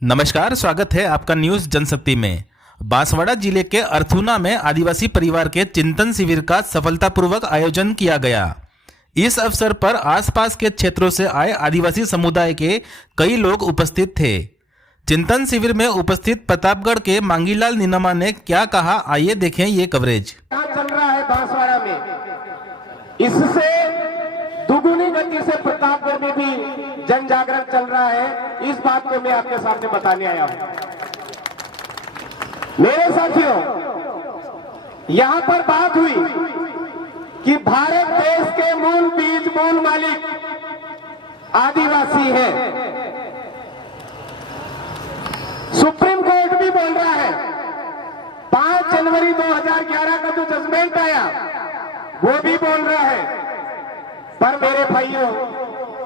नमस्कार, स्वागत है आपका न्यूज जनशक्ति में। बांसवाड़ा जिले के अर्थुना में आदिवासी परिवार के चिंतन शिविर का सफलतापूर्वक आयोजन किया गया। इस अवसर पर आसपास के क्षेत्रों से आए आदिवासी समुदाय के कई लोग उपस्थित थे। चिंतन शिविर में उपस्थित प्रतापगढ़ के मांगीलाल नीनमा ने क्या कहा, आइए देखें ये कवरेज। चल रहा है बांसवाड़ा में, इससे दुगुनी गति से प्रतापगढ़ में भी जन जागरण चल रहा है। इस बात को मैं आपके सामने बताने आया हूं। मेरे साथियों, यहां पर बात हुई कि भारत देश के मूल बीज मूल मालिक आदिवासी है। सुप्रीम कोर्ट भी बोल रहा है। 5 जनवरी 2011 का जो जजमेंट आया वो भी बोल रहा है। पर मेरे भाइयों,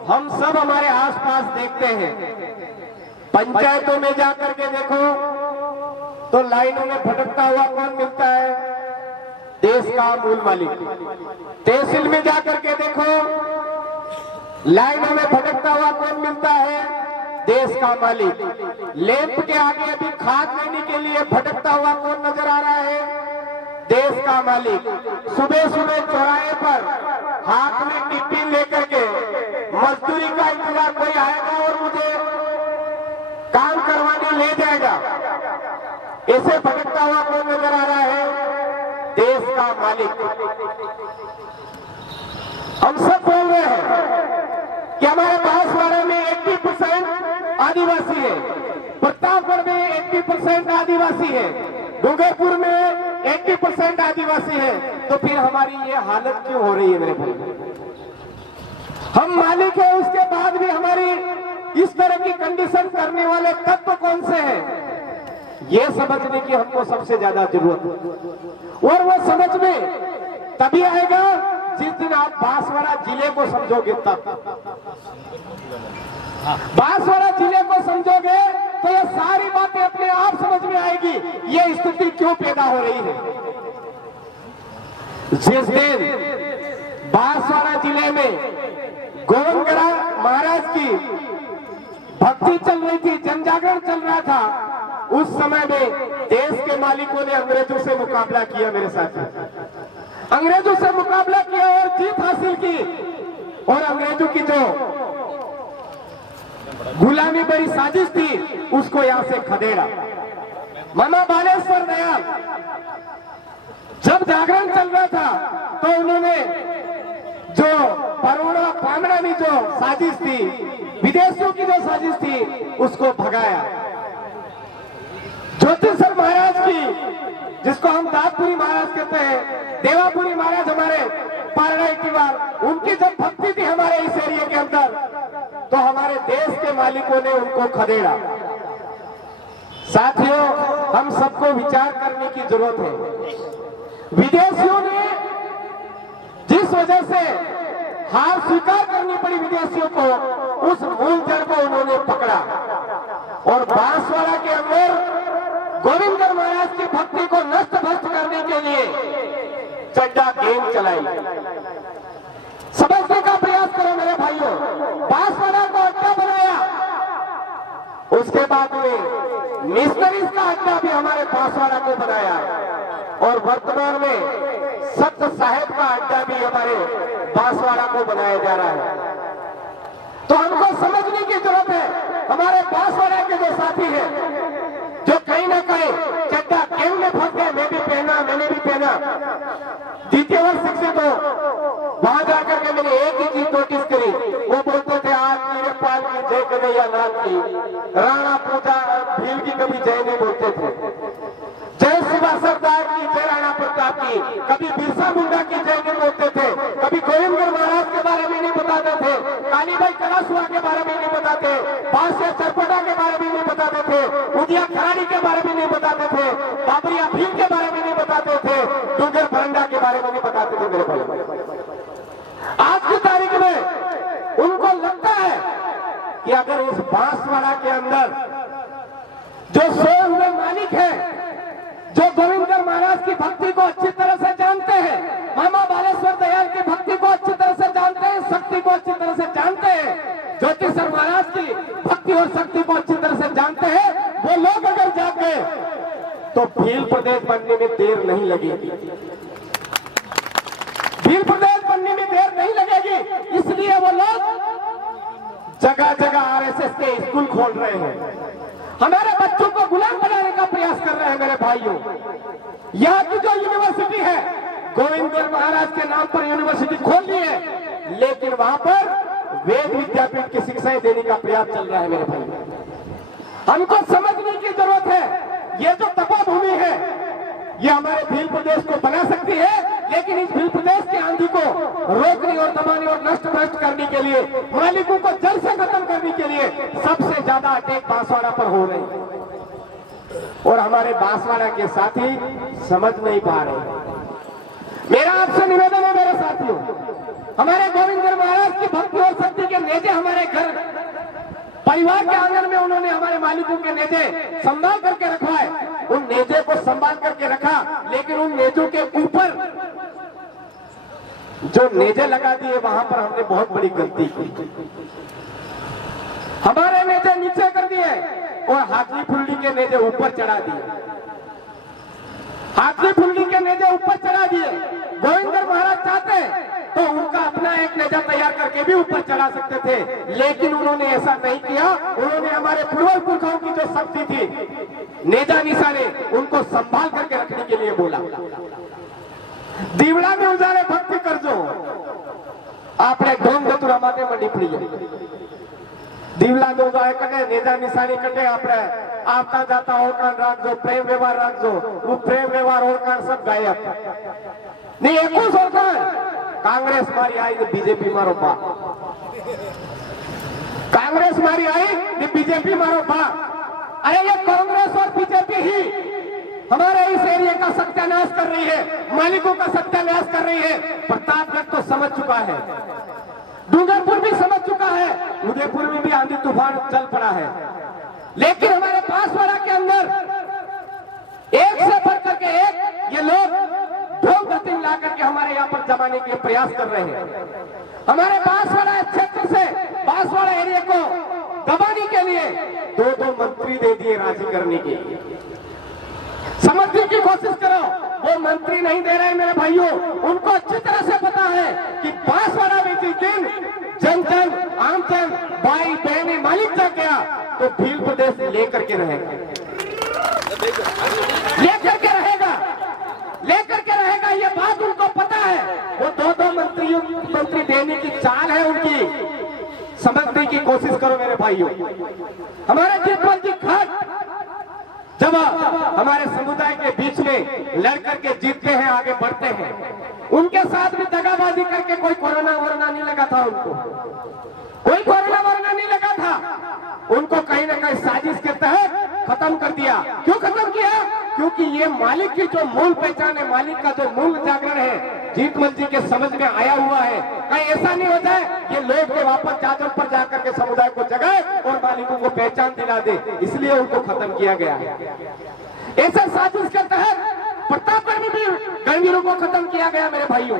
हम सब हमारे आसपास देखते हैं, पंचायतों में जाकर के देखो तो लाइनों में भटकता हुआ कौन मिलता है? देश का मूल मालिक। तहसील में जाकर के देखो, लाइनों में भटकता हुआ कौन मिलता है? देश का मालिक। लैंप के आगे अभी खाद लेने के लिए भटकता हुआ कौन नजर आ रहा है? देश का मालिक। सुबह सुबह चौराहे पर हाथ में टिफिन लेकर के मजदूरी का इंतजार, कोई आएगा और मुझे काम करवाने ले जाएगा, ऐसे भटकता हुआ कौन नजर आ रहा है? देश का मालिक। हम सब बोल रहे हैं कि हमारे बांसवाड़ा में 80% आदिवासी है, प्रतापगढ़ में 80% आदिवासी है, डूंगरपुर में 80% आदिवासी है। तो फिर हमारी ये हालत क्यों हो रही है मेरे भाई? हम मालिक है, उसके बाद भी हमारी इस तरह की कंडीशन करने वाले तत्व कौन से हैं? ये समझने की हमको सबसे ज्यादा जरूरत है। और वो समझ में तभी आएगा जिस दिन आप बांसवाड़ा जिले को समझोगे। तब बांसवाड़ा जिले को समझोगे तो ये सारी बातें अपने आप समझ में आएगी, ये स्थिति क्यों पैदा हो रही है। जिस दिन बांसवाड़ा जिले में गोविंदगढ़ महाराज की भक्ति चल रही थी, जन जागरण चल रहा था, उस समय में देश के मालिकों ने अंग्रेजों से मुकाबला किया। मेरे साथ अंग्रेजों से मुकाबला किया और जीत हासिल की, और अंग्रेजों की जो गुलामी बड़ी साजिश थी उसको यहां से खदेड़ा। मामा बालेश्वर दयाल जब जागरण चल रहा था तो उन्होंने जो परोड़ा पामड़ा में जो साजिश थी, विदेशियों की जो साजिश थी, उसको भगाया। ज्योतिषर महाराज की, जिसको हम दातपुरी महाराज कहते हैं, देवापुरी महाराज हमारे पारणाई की बार, उनकी जब भक्ति थी हमारे इस एरिया के अंदर, तो हमारे देश के मालिकों ने उनको खदेड़ा। साथियों, हम सबको विचार करने की जरूरत है। विदेशियों ने जिस वजह से हार स्वीकार करनी पड़ी विदेशियों को, उस मूल जड़ को उन्होंने पकड़ा और बांसवाड़ा के अंदर गोविंदगढ़ महाराज की भक्ति को नष्ट भ्रष्ट करने के लिए चड्डा गेम चलाई। समझने का प्रयास करो मेरे भाइयों। बांसवाड़ा को अड्डा बनाया, उसके बाद में मिशनरीज का अड्डा भी हमारे बांसवाड़ा को बनाया, और वर्तमान में सत्य साहेब का अड्डा भी हमारे बांसवाड़ा को बनाया जा रहा है। तो हमको समझने की जरूरत है, हमारे बांसवाड़ा के जो साथी हैं, जो कहीं ना कहीं चड्डा गेम में फंस गए, मैं भी पहना, मैंने भी पहना। द्वितीय वर्ष शिक्षित हो, वहां जाकर के मैंने एक ही चीज नोटिस करी, वो बोलते थे आज वीरपाल की जय कन्हैया लाल की, राणा पूजा भील की कभी जय नहीं बोलते थे, जय सुभाष सरदार की, जय राणा प्रताप की, कभी बिरसा मुंडा की जय नहीं बोलते थे, कभी गोविंदगढ़ महाराज के बारे में नहीं बताते थे, कालीबाई कलासुआ के बारे में नहीं बताते, बादशाह चरपटा के बारे में नहीं बताते थे, उदिया खराड़ी के बारे में नहीं बताते थे, बाबरिया भीम के बारे में नहीं बताते थे, डूंगर भरंडा के बारे में नहीं बताते थे। मेरे भाई, आज की तारीख में उनको लगता है कि अगर इस बांसवाड़ा के अंदर जो सोए हुए मालिक है, जो गोविंदगढ़ महाराज की भक्ति को अच्छी तरह से जानते हैं, मामा बालेश्वर दयाल की भक्ति को अच्छी तरह से जानते हैं, शक्ति को अच्छी तरह से जानते हैं, ज्योतिषर महाराज की भक्ति और शक्ति को अच्छी तरह से जानते हैं, तो भील प्रदेश बनने में देर नहीं लगेगी। भील प्रदेश बनने में देर नहीं लगेगी। इसलिए वो लोग जगह जगह आरएसएस के स्कूल खोल रहे हैं, हमारे बच्चों को गुलाम बनाने का प्रयास कर रहे हैं। मेरे भाइयों, यहाँ की जो यूनिवर्सिटी है, गोविंदगढ़ महाराज के नाम पर यूनिवर्सिटी खोल ली है, लेकिन वहां पर वेद विद्यापीठ की शिक्षाएं देने का प्रयास चल रहा है। मेरे भाई, हमको समझने की जरूरत है, ये जो तपोभूमि है ये हमारे भील प्रदेश को बना सकती है, लेकिन इस भील प्रदेश की आंधी को रोकने और दबाने और नष्ट भ्रष्ट करने के लिए, मालिकों को जड़ से खत्म करने के लिए सबसे ज्यादा अटैक बांसवाड़ा पर हो रहे हैं और हमारे बांसवाड़ा के साथी समझ नहीं पा रहे। मेरा आपसे निवेदन है मेरे साथियों, हमारे गोविंदगढ़ महाराज की भक्ति और शक्ति के नेते हमारे घर परिवार के आंगन में उन्होंने हमारे मालिकों के नेते संभाल करके रखा है, उन नेजे को संभाल करके रखा, लेकिन उन नेजों के ऊपर जो नेजे लगा दिए वहां पर हमने बहुत बड़ी गलती की। हमारे नेजे नीचे कर दिए और हाथली फुल्ली के नेजे ऊपर चढ़ा दिए। हाथली फुल्ली के नेजे ऊपर चढ़ा दिए। गोविंदगढ़ महाराज चाहते तो उनका अपना एक नेजा तैयार करके भी ऊपर चढ़ा सकते थे, लेकिन उन्होंने ऐसा नहीं किया। उन्होंने हमारे पूर्वज पुरखों की जो शक्ति थी, नेजा निशाने, उनको संभाल करके रखने के लिए बोला। दीवड़ा में उजारे भक्ति कर जो आपने ढोंग धतुरा माते मंडी पड़ी है। दीवला में उजारे कटे, नेजा निशानी कटे, आपने आता जाता ओळखाण राखजो, प्रेम व्यवहार राखजो, वो प्रेम व्यवहार ओळखाण सब गायब नहीं। एक ओळखाण कांग्रेस मारी आई तो बीजेपी मारो बा, कांग्रेस मारी आई तो बीजेपी मारो बा। अरे ये कांग्रेस और बीजेपी ही हमारे इस एरिया का सत्यानाश कर रही है, मालिकों का सत्यानाश कर रही है। प्रतापगढ़ तो समझ चुका है, डूंगरपुर भी समझ चुका है, उदयपुर में भी आंधी तूफान चल पड़ा है, लेकिन हमारे बांसवाड़ा के अंदर एक से बढ़ करके एक ये लोग ढोंग गति ला करके हमारे यहाँ पर जमाने के प्रयास कर रहे हैं। हमारे बांसवाड़ा क्षेत्र से बांसवाड़ा एरिया को दबाने के लिए दो मंत्री दे दिए राजी करने के लिए। समझने की कोशिश करो, वो मंत्री नहीं दे रहे मेरे भाइयों, उनको अच्छी तरह से पता है कि बांसवाड़ा में जिस दिन जन जन आम जन भाई बहने मालिक जा गया तो भील प्रदेश लेकर के रहेगा, लेकर के रहेगा, लेकर के रहेगा। ये बात उनको पता है। वो दो मंत्री देने की चाल है उनकी, समझने की कोशिश करो मेरे भाइयों। हमारे जीतवंत जी खाट जब हमारे समुदाय के बीच में लड़ करके जीतते हैं, आगे बढ़ते हैं, उनके साथ भी दगाबाजी करके कोई कोरोना वोरोना नहीं लगा था, उनको कोई कोरोना वोरोना नहीं लगा था। उनको कहीं ना कहीं साजिश के तहत खत्म कर दिया। क्यों खत्म किया? क्योंकि ये मालिक की जो मूल पहचान है, मालिक का जो मूल जागरण है, जीतमल जी के समझ में आया हुआ है। कहीं ऐसा नहीं होता है कि लोग के वापस चादर पर जाकर के समुदाय को जगाए और मालिकों को पहचान दिला दे, इसलिए उनको खत्म किया गया है। ऐसा साजिश के तहत प्रतापगढ़ में भी गणवीरों को खत्म किया गया। मेरे भाइयों,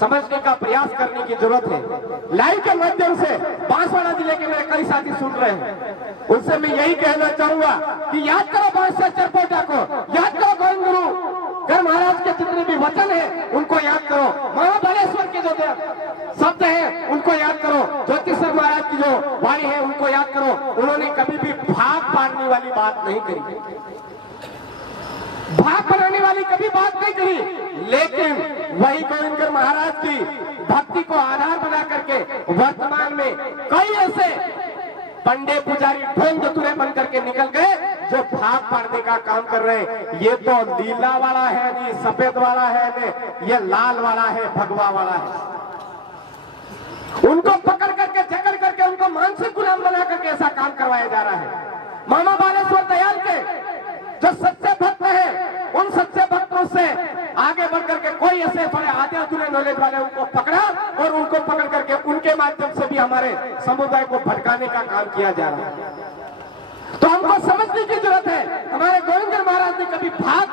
समझने का प्रयास करने की जरूरत है। लाइव के माध्यम से बांसवाड़ा जिले के मेरे कई साथी सुन रहे हैं, उनसे मैं यही कहना चाहूंगा कि याद करो बांसवाड़ा चरपोटा को, याद करो गोविंदगढ़ महाराज के जितने भी वचन है उनको याद करो, महाबलेश्वर के जो शब्द है उनको याद करो, ज्योतिषर महाराज की जो वाणी है उनको याद करो। उन्होंने कभी भी भाग पाड़ने वाली बात नहीं करी, भाग बनाने वाली कभी बात नहीं करी, लेकिन वही गोविंदगढ़ महाराज की भक्ति को आधार बना करके वर्तमान में कई ऐसे पंडे पुजारी ढोंग धतुरे बन करके निकल गए जो भाग पाड़ने का काम कर रहे हैं। ये तो नीला वाला है नहीं, सफेद वाला है नहीं, ये लाल वाला है, भगवा वाला है। उनको पकड़ करके जकड़ करके उनको मानसिक गुलाम बना करके ऐसा काम करवाया जा रहा है। मामा बालेश्वर दयाल के जो सच्चे भक्त है, उन सच्चे भक्तों से आगे बढ़ करके कोई ऐसे थोड़े आधे अधूरे नॉलेज वाले उनको पकड़ा और उनको पकड़ करके उनके माध्यम से भी हमारे समुदाय को भटकाने का काम किया जा रहा है। तो हमको समझ समझने की जरूरत है। हमारे गोविंद महाराज ने कभी भाग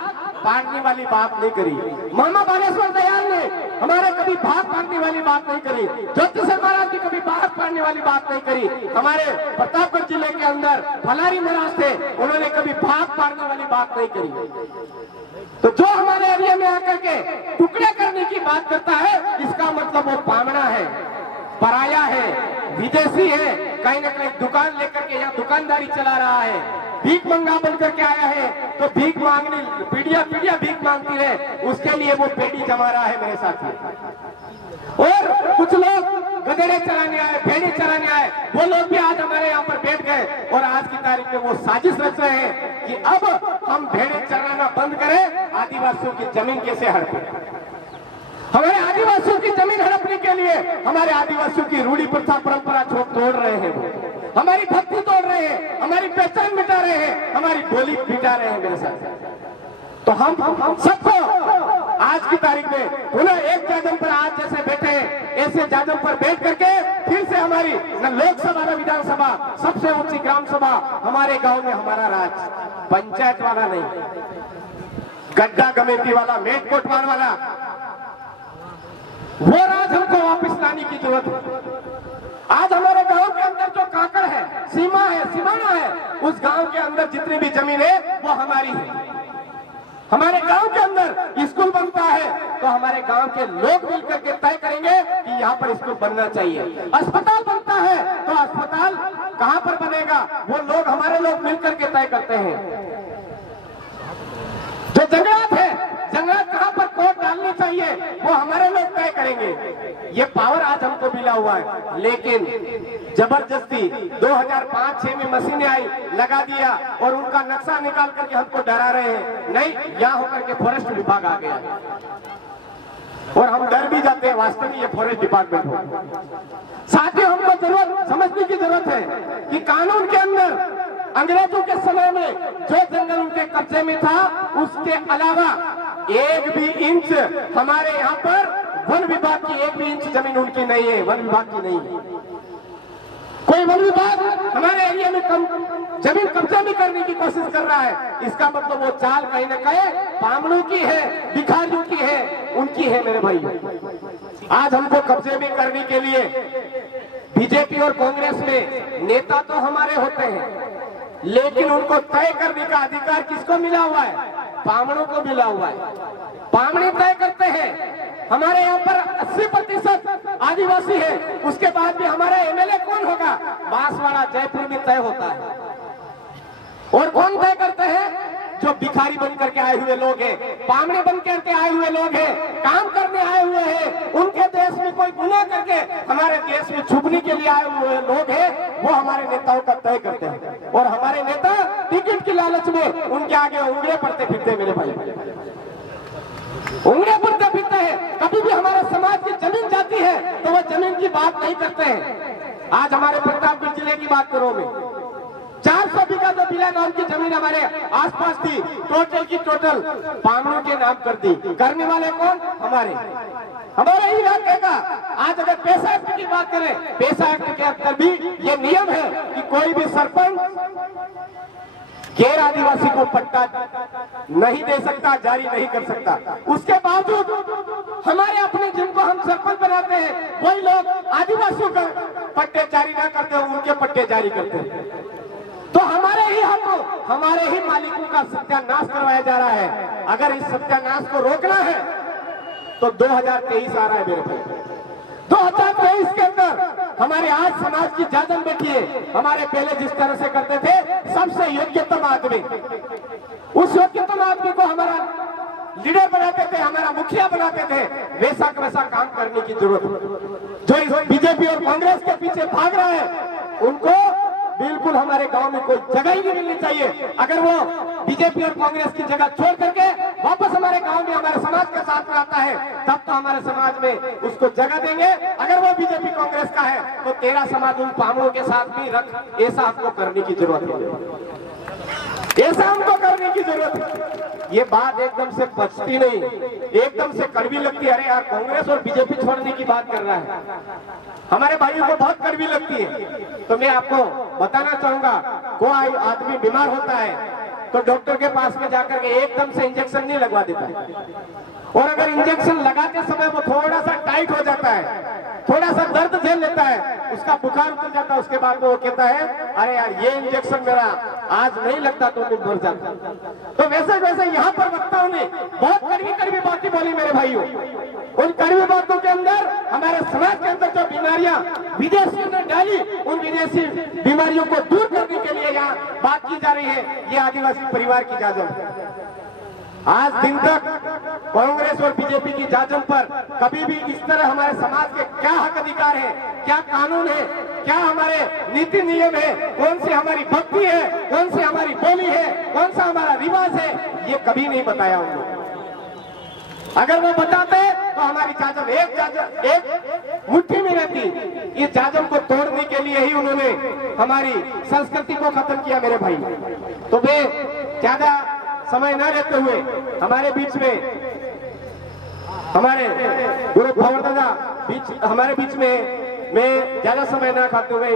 बांटने वाली बात नहीं करी। मामा बालेश्वर दयाल ने हमारे कभी भाग बांटने वाली बात नहीं करी। ज्योतिष महाराज ने कभी भाग बांटने वाली बात नहीं करी। हमारे प्रतापगढ़ जिले के अंदर फलारी महाराज थे, उन्होंने कभी भाग बांटने वाली बात नहीं करी। तो जो हमारे एरिया में आकर के टुकड़े करने की बात करता है, इसका मतलब वो पामड़ा है, पराया है, विदेशी है, कहीं ना कहीं दुकान लेकर के यहाँ दुकानदारी चला रहा है, भीख मंगा बन करके आया है। तो भीख मांगनी पीढ़िया पीढ़िया भीख मांगती है, उसके लिए वो पेटी जमा रहा है मेरे साथी। और कुछ लोग गधेड़े चलाने आए, भेड़ी चलाने आए, वो लोग भी आज हमारे यहाँ पर बैठ गए और आज की तारीख में वो साजिश रच रहे हैं कि अब हम भेड़े चलाना बंद करें, आदिवासियों की जमीन कैसे हड़पें। हमारे आदिवासियों की जमीन हड़पने के लिए हमारे आदिवासियों की रूढ़ी प्रथा परंपरा तोड़ रहे हैं, वो हमारी भक्ति तोड़ रहे हैं, हमारी पहचान मिटा रहे हैं, हमारी बोली मिटा रहे हैं मेरे साथ। तो हम सबको आज की तारीख में पुनः एक जाजम पर आज जैसे बैठे हैं, ऐसे जाजम पर बैठ करके फिर से हमारी न लोकसभा न विधानसभा, सबसे ऊंची ग्राम सभा हमारे गांव में हमारा राज, पंचायत वाला नहीं, गड्ढा कमेटी वाला, मेट कोटवार वाला, वो राज हमको वापस लाने की जरूरत है। आज हमारे गांव के अंदर जो काकड़ है, सीमा है, सीमाना है, उस गांव के अंदर जितनी भी जमीन है वो हमारी है। हमारे गांव के अंदर स्कूल बनता है तो हमारे गांव के लोग मिलकर के तय करेंगे कि यहाँ पर स्कूल बनना चाहिए। अस्पताल बनता है तो अस्पताल कहाँ पर बनेगा, वो लोग हमारे लोग मिलकर के तय करते हैं। जो जंगलात है, जंगलात कहाँ पर कोर्ट डालनी चाहिए, वो हमारे लोग तय करेंगे। ये पावर आज हमको मिला हुआ है, लेकिन जबरदस्ती 2005-6 में मशीनें आई, लगा दिया और उनका नक्शा निकाल करके हमको डरा रहे हैं। नहीं, यहाँ होकर के फॉरेस्ट विभाग आ गया और हम डर भी जाते हैं, वास्तव में ये फॉरेस्ट डिपार्टमेंट हो। साथ ही हमको जरूरत समझने की जरूरत है कि कानून के अंदर अंग्रेजों के समय में जो जंगल उनके कब्जे में था, उसके अलावा एक भी इंच हमारे यहाँ पर वन विभाग की एक भी इंच जमीन उनकी नहीं है, वन विभाग की नहीं है। कोई वन विभाग हमारे एरिया में जमीन कब्जा भी करने की कोशिश कर रहा है, इसका मतलब वो चाल कहीं न कहीं पामड़ों की है, भिखारियों की है, उनकी है मेरे भाई। आज हमको कब्जे में करने के लिए बीजेपी और कांग्रेस में नेता तो हमारे होते हैं, लेकिन उनको तय करने का अधिकार किसको मिला हुआ है? पामड़ों को मिला हुआ है। पामड़े तय करते हैं। हमारे यहाँ पर 80% आदिवासी है, उसके बाद भी हमारा एमएलए कौन होगा? बांसवाड़ा जयपुर में तय होता है। और कौन तय करते हैं? जो भिखारी बन करके आए हुए लोग हैं, पामड़े बन करके आए हुए लोग हैं, काम करने आए हुए हैं, उनके देश में कोई गुनाह करके हमारे देश में छुपने के लिए आए हुए लोग हैं, वो हमारे नेताओं का तय करते हैं। और हमारे नेता टिकट की लालच में उनके आगे उंगलियां पड़ते फिरते मेरे भाई, उंगलियां पड़ते फिरते हैं। कभी भी हमारे समाज की जमीन जाती है तो वो जमीन की बात नहीं करते हैं। आज हमारे प्रतापगढ़ जिले की बात करो, मैं 400 बीघा जो बिला नाम की जमीन हमारे आसपास थी, टोटल की टोटल पामड़ों के नाम कर दी। करने वाले कौन? हमारे ही इलाके का। आज अगर पैसा एक्ट की बात करें, पैसा एक्ट के अंदर भी ये नियम है कि कोई भी सरपंच गैर आदिवासी को पट्टा नहीं दे सकता, जारी नहीं कर सकता। उसके बावजूद हमारे अपने जिनको हम सरपंच बनाते हैं, वही लोग आदिवासियों का पट्टे जारी ना करते, उनके पट्टे जारी करते हैं। तो हमारे ही हाथों, हमारे ही मालिकों का सत्यानाश करवाया जा रहा है। अगर इस सत्यानाश को रोकना है तो 2023 आ रहा है मेरे भाई। 2023 के अंदर हमारे आज समाज की जाजम बैठी है। हमारे पहले जिस तरह से करते थे, सबसे योग्यतम आदमी, उस योग्यतम आदमी को हमारा लीडर बनाते थे, हमारा मुखिया बनाते थे, वैसा वैसा काम करने की जरूरत है। जो इस बीजेपी और कांग्रेस के पीछे भाग रहा है, उनको बिल्कुल हमारे गांव में कोई जगह ही नहीं मिलनी चाहिए। अगर वो बीजेपी और कांग्रेस की जगह छोड़ करके वापस हमारे गांव में हमारे समाज के साथ में आता है, तब तो हमारे समाज में उसको जगह देंगे। अगर वो बीजेपी कांग्रेस का है तो तेरा समाज उन पामड़ों के साथ भी रख, ऐसा हमको करने की जरूरत है, ऐसा हमको करने की जरूरत है। ये बात एकदम से बचती नहीं, एकदम से कड़वी लगती है। अरे यार, कांग्रेस और बीजेपी छोड़ने की बात कर रहा है, हमारे भाइयों को बहुत कड़वी लगती है। तो मैं आपको बताना चाहूंगा, कोई आदमी बीमार होता है तो डॉक्टर के पास में जाकर के एकदम से इंजेक्शन नहीं लगवा देता है, और अगर इंजेक्शन लगाते समय वो थोड़ा सा टाइट हो जाता है, थोड़ा सा दर्द झेल लेता है, उसका बुखार उतर जाता है, उसके बाद वो कहता है अरे यार ये इंजेक्शन मेरा आज नहीं लगता तो मुझ मर जाता। तो वैसे वैसे यहाँ पर वक्ताओं ने बहुत कड़वी कड़वी बातें बोली मेरे भाइयों। उन कड़वी बातों के अंदर हमारे समाज के अंदर जो बीमारियां विदेशियों ने डाली, उन विदेशी बीमारियों को दूर करने के लिए यहाँ बात की जा रही है। ये आदिवासी परिवार की जाजम, आज दिन तक कांग्रेस और बीजेपी की जाजम पर कभी भी इस तरह हमारे समाज के क्या हक अधिकार है, क्या कानून है, क्या हमारे नीति नियम है, कौन सी हमारी भक्ति है, कौन सी हमारी बोली है, कौन सा हमारा रिवाज है, ये कभी नहीं बताया उन्होंने। अगर वो बताते तो हमारी जाजम एक मुट्ठी में रहती। इस जाजम को तोड़ने के लिए ही उन्होंने हमारी संस्कृति को खत्म किया मेरे भाई। तो वे ज्यादा समय न लेते हुए हमारे बीच में, हमारे गुरु भंवर दादा हमारे बीच में, मैं ज्यादा समय न खाते हुए